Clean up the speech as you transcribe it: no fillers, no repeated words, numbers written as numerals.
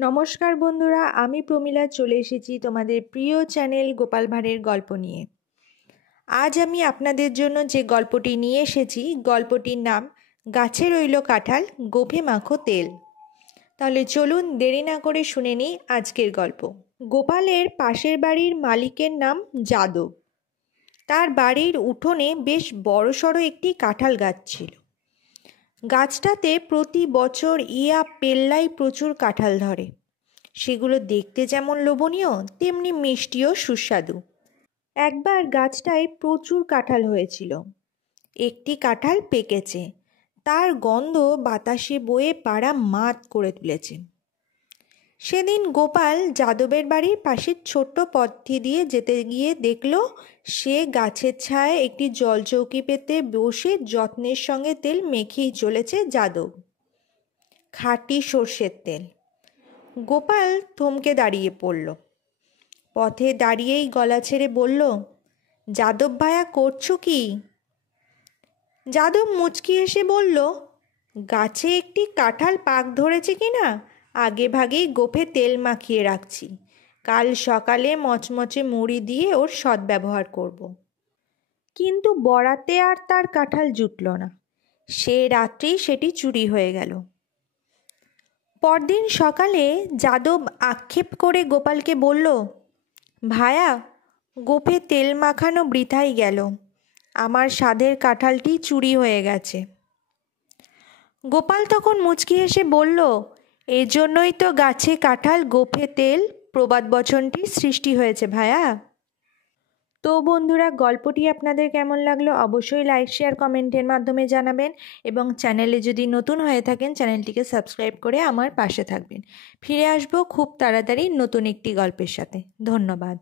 নমস্কার বন্ধুরা, আমি প্রমীলা চলে এসেছি তোমাদের প্রিয় চ্যানেল গোপাল ভাঁড়ের গল্প নিয়ে। আজ আমি আপনাদের জন্য যে গল্পটি নিয়ে এসেছি, গল্পটির নাম গাছে রইল কাঁঠাল, গোঁফে মাখো তেল। তাহলে চলুন দেরি না করে শুনে নিই আজকের গল্প। গোপালের পাশের বাড়ির মালিকের নাম যাদব। তার বাড়ির উঠোনে বেশ বড়সড় একটি কাঁঠাল গাছ ছিল। গাছটাতে প্রতি বছর ইয়া পেল্লাই প্রচুর কাঁঠাল ধরে। সেগুলো দেখতে যেমন লোভনীয় তেমনি মিষ্টিও সুস্বাদু। একবার গাছটায় প্রচুর কাঁঠাল হয়েছিল। একটি কাঁঠাল পেকেছে, তার গন্ধ বাতাসে বয়ে পাড়া মাত করে তুলেছে। সেদিন গোপাল যাদবের বাড়ির পাশের ছোট্ট পথটি দিয়ে যেতে গিয়ে দেখল সে গাছের ছায়ায় একটি জলচৌকি পেতে বসে যত্নের সঙ্গে তেল মেখেই চলেছে যাদব। খাঁটি সর্ষের তেল। গোপাল থমকে দাঁড়িয়ে পড়ল। পথে দাঁড়িয়েই গলা ছেড়ে বলল, যাদব ভায়া, করছো কি? যাদব মুচকি এসে বলল, গাছে একটি কাঁঠাল পাক ধরেছে কিনা আগে ভাগেই গোঁফে তেল মাখিয়ে রাখছি। কাল সকালে মচমচে মুড়ি দিয়ে ওর সদ্ব্যবহার করব। কিন্তু বরাতে আর তার কাঁঠাল জুটল না। সে রাত্রেই সেটি চুরি হয়ে গেল। পরদিন সকালে যাদব আক্ষেপ করে গোপালকে বলল, ভায়া, গোঁফে তেল মাখানো বৃথাই গেল। আমার স্বাদের কাঁঠালটি চুরি হয়ে গেছে। গোপাল তখন মুচকি হেসে বলল, এজন্যই তো গাছে কাঁঠাল গোঁফে তেল প্রবাদ বচনটি সৃষ্টি হয়েছে ভায়া। তো বন্ধুরা, গল্পটি আপনাদের কেমন লাগলো অবশ্যই লাইক, শেয়ার, কমেন্টের মাধ্যমে জানাবেন এবং চ্যানেলে যদি নতুন হয়ে থাকেন চ্যানেলটিকে সাবস্ক্রাইব করে আমার পাশে থাকবেন। ফিরে আসবো খুব তাড়াতাড়ি নতুন একটি গল্পের সাথে। ধন্যবাদ।